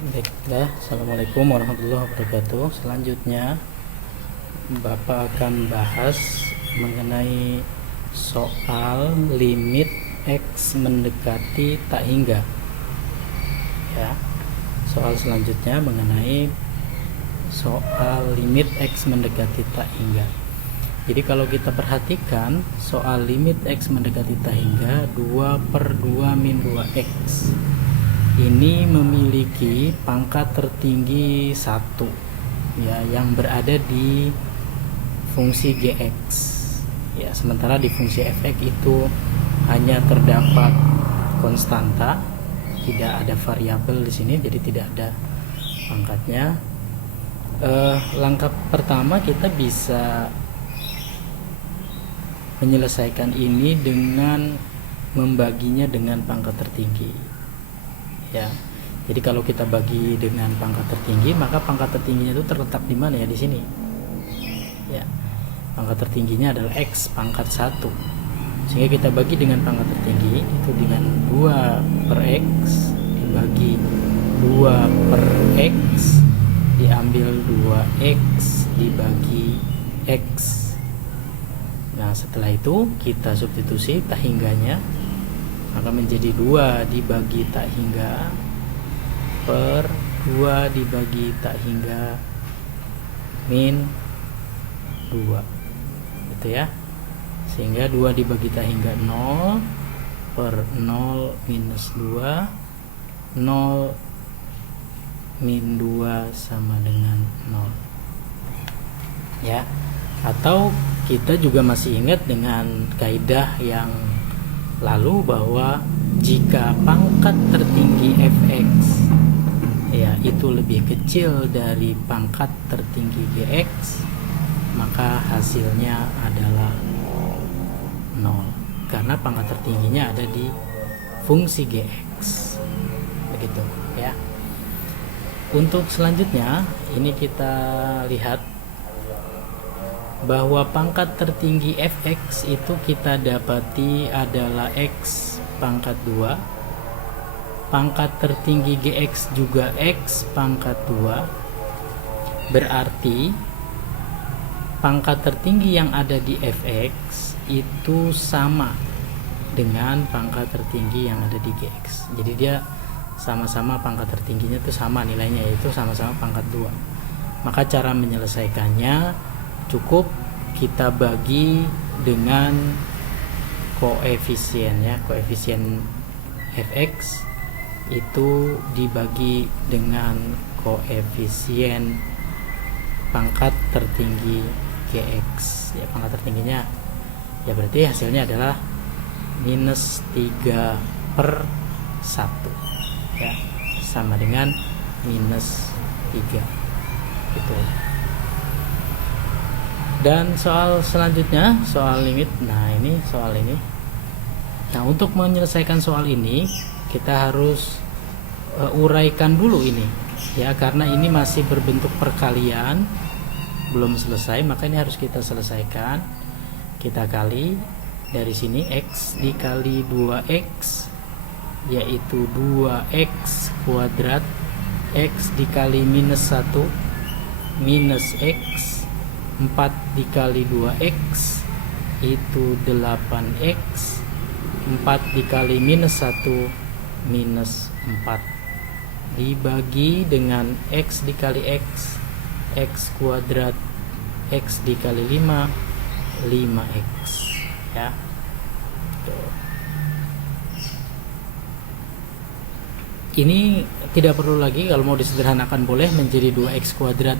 Baiklah, Assalamualaikum warahmatullahi wabarakatuh. Selanjutnya Bapak akan bahas mengenai soal limit X mendekati tak hingga. Ya, soal selanjutnya mengenai soal limit X mendekati tak hingga. Jadi kalau kita perhatikan soal limit X mendekati tak hingga 2/2 min 2X ini memiliki pangkat tertinggi 1 ya, yang berada di fungsi Gx ya, sementara di fungsi fx itu hanya terdapat konstanta, tidak ada variabel di sini, jadi tidak ada pangkatnya. Langkah pertama kita bisa menyelesaikan ini dengan membaginya dengan pangkat tertinggi. Ya, jadi kalau kita bagi dengan pangkat tertinggi, maka pangkat tertingginya itu terletak di mana ya? Di sini. Ya, pangkat tertingginya adalah x pangkat 1. Sehingga kita bagi dengan pangkat tertinggi itu dengan 2/x dibagi 2/x diambil 2x dibagi x. Nah, setelah itu kita substitusi tak hingganya, maka menjadi 2 dibagi tak hingga per 2 dibagi tak hingga min 2 gitu ya, sehingga 2 dibagi tak hingga 0 per 0 minus 2, 0 min 2 sama dengan 0 ya. Atau kita juga masih ingat dengan kaidah yang lalu bahwa jika pangkat tertinggi fx ya itu lebih kecil dari pangkat tertinggi gx, maka hasilnya adalah 0 karena pangkat tertingginya ada di fungsi gx. Begitu ya. Untuk selanjutnya ini kita lihat bahwa pangkat tertinggi fx itu kita dapati adalah x pangkat 2, pangkat tertinggi gx juga x pangkat 2, berarti pangkat tertinggi yang ada di fx itu sama dengan pangkat tertinggi yang ada di gx. Jadi dia sama-sama pangkat tertingginya itu sama nilainya, yaitu sama-sama pangkat 2. Maka cara menyelesaikannya cukup kita bagi dengan koefisien ya, koefisien fx itu dibagi dengan koefisien pangkat tertinggi gx ya, pangkat tertingginya ya, berarti hasilnya adalah minus 3/1 ya, sama dengan minus 3 gitu. Dan soal selanjutnya soal limit. Nah, ini soal ini. Nah, untuk menyelesaikan soal ini kita harus uraikan dulu ini ya, karena ini masih berbentuk perkalian, belum selesai, maka ini harus kita selesaikan. Kita kali dari sini x dikali 2x yaitu 2x kuadrat, x dikali minus 1 minus x, 4 dikali 2x itu 8x, 4 dikali minus 1 minus 4 dibagi dengan x dikali x, x kuadrat, x dikali 5, 5x ya. Ini tidak perlu lagi, kalau mau disederhanakan boleh menjadi 2x kuadrat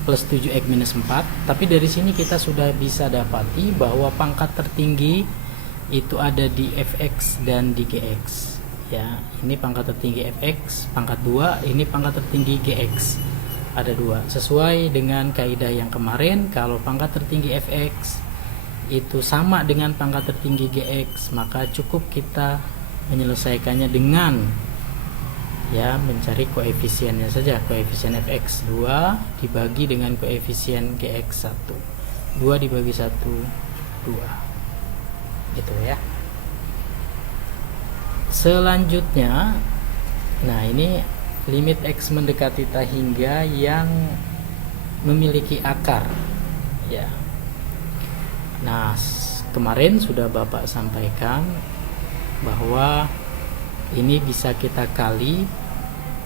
plus 7x minus 4, tapi dari sini kita sudah bisa dapati bahwa pangkat tertinggi itu ada di fx dan di gx ya. Ini pangkat tertinggi fx pangkat 2, ini pangkat tertinggi gx ada 2. Sesuai dengan kaidah yang kemarin, kalau pangkat tertinggi fx itu sama dengan pangkat tertinggi gx, maka cukup kita menyelesaikannya dengan ya mencari koefisiennya saja. Koefisien fx 2 dibagi dengan koefisien gx 1, 2 dibagi 1 2 gitu ya. Selanjutnya, nah ini limit X mendekati tak hingga yang memiliki akar ya. Nah, kemarin sudah Bapak sampaikan bahwa ini bisa kita kali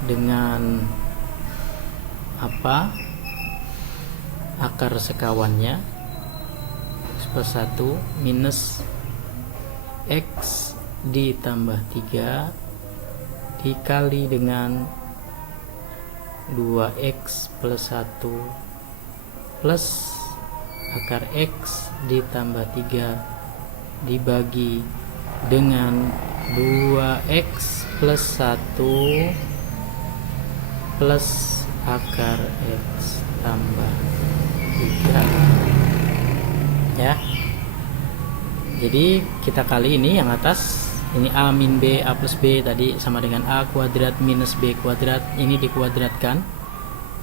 dengan apa, akar sekawannya X+1 minus X ditambah 3 dikali dengan 2X plus 1 plus akar X ditambah 3 dibagi dengan 2X plus 1 plus akar X tambah 3 ya. Jadi kita kali ini yang atas, ini A min B, A plus B tadi sama dengan A kuadrat minus B kuadrat, ini dikuadratkan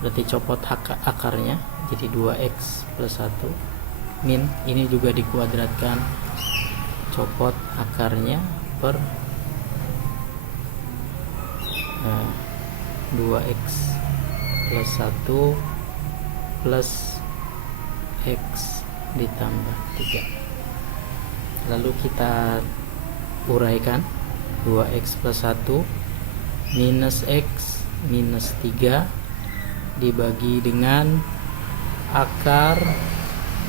berarti copot akarnya jadi 2X plus 1 min, ini juga dikuadratkan copot akarnya per 2X plus 1 plus X ditambah 3. Lalu kita uraikan 2X plus 1 minus X minus 3 dibagi dengan akar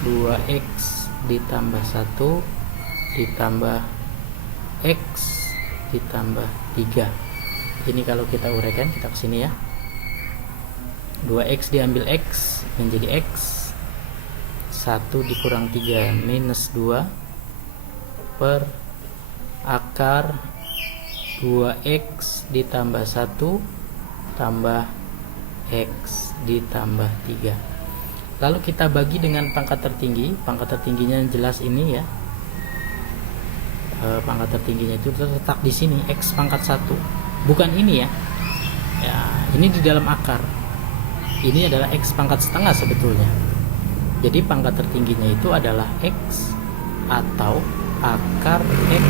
2X ditambah 1 ditambah X ditambah 3. Ini kalau kita uraikan, kita kesini ya, 2X diambil X menjadi X, 1 dikurang 3 minus 2 per akar 2X ditambah 1 tambah X ditambah 3. Lalu kita bagi dengan pangkat tertinggi. Pangkat tertingginya jelas ini ya, pangkat tertingginya itu terletak di sini, X pangkat 1, bukan ini ya. Ya, ini di dalam akar. Ini adalah X pangkat setengah sebetulnya. Jadi pangkat tertingginya itu adalah X atau akar X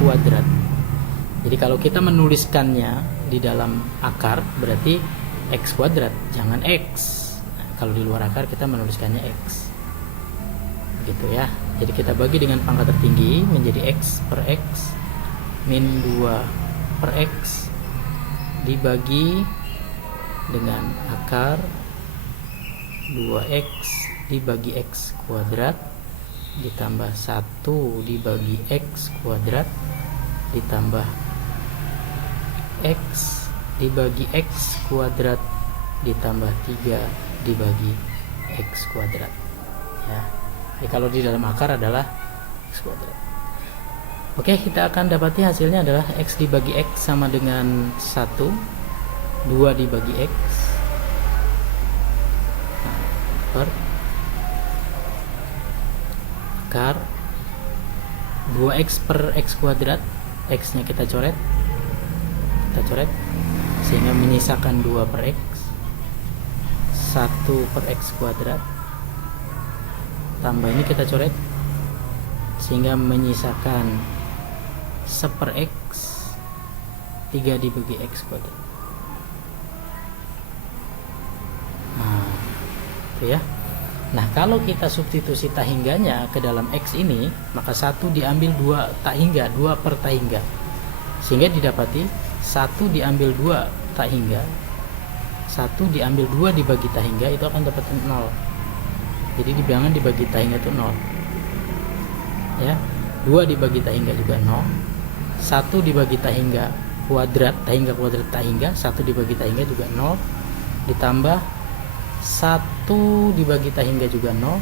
kuadrat. Jadi kalau kita menuliskannya di dalam akar berarti X kuadrat, jangan X. Nah, kalau di luar akar kita menuliskannya X, gitu ya. Jadi kita bagi dengan pangkat tertinggi menjadi X per X min 2 per X dibagi dengan akar 2X dibagi X kuadrat ditambah 1 dibagi X kuadrat ditambah X dibagi X kuadrat ditambah 3 dibagi X kuadrat ya. Jadi kalau di dalam akar adalah X kuadrat. Oke, kita akan dapati hasilnya adalah X dibagi X sama dengan 1, 2 dibagi X per akar 2X per X kuadrat, X nya kita coret sehingga menyisakan 2 per X, 1 per X kuadrat tambah ini kita coret sehingga menyisakan 1 per X, 3 dibagi X kuadrat. Nah, itu ya. Nah, kalau kita substitusi tak hingganya ke dalam X ini, maka 1 diambil 2 tak hingga, 2 per tak hingga, sehingga didapati 1 diambil 2 tak hingga, 1 diambil 2 dibagi tak hingga, itu akan dapat 0. Jadi dibilangan dibagi tak hingga itu 0 ya. 2 dibagi tak hingga juga 0, 1 dibagi tak hingga kuadrat, tak hingga kuadrat tak hingga, 1 dibagi tak hingga juga 0, ditambah 1 dibagi tak hingga juga 0,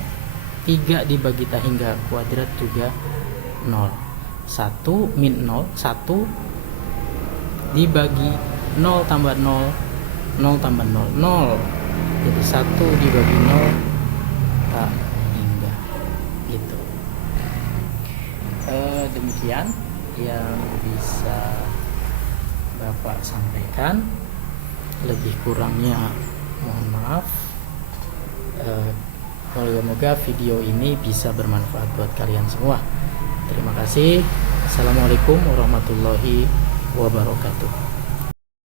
3 dibagi tak hingga kuadrat juga 0, 1 min 0, 1 dibagi 0 tambah 0, 0 tambah 0, 0. Jadi 1 dibagi 0 tak hingga, gitu. Demikian yang bisa Bapak sampaikan. Lebih kurangnya mohon maaf. Semoga video ini bisa bermanfaat buat kalian semua. Terima kasih. Assalamualaikum warahmatullahi wabarakatuh.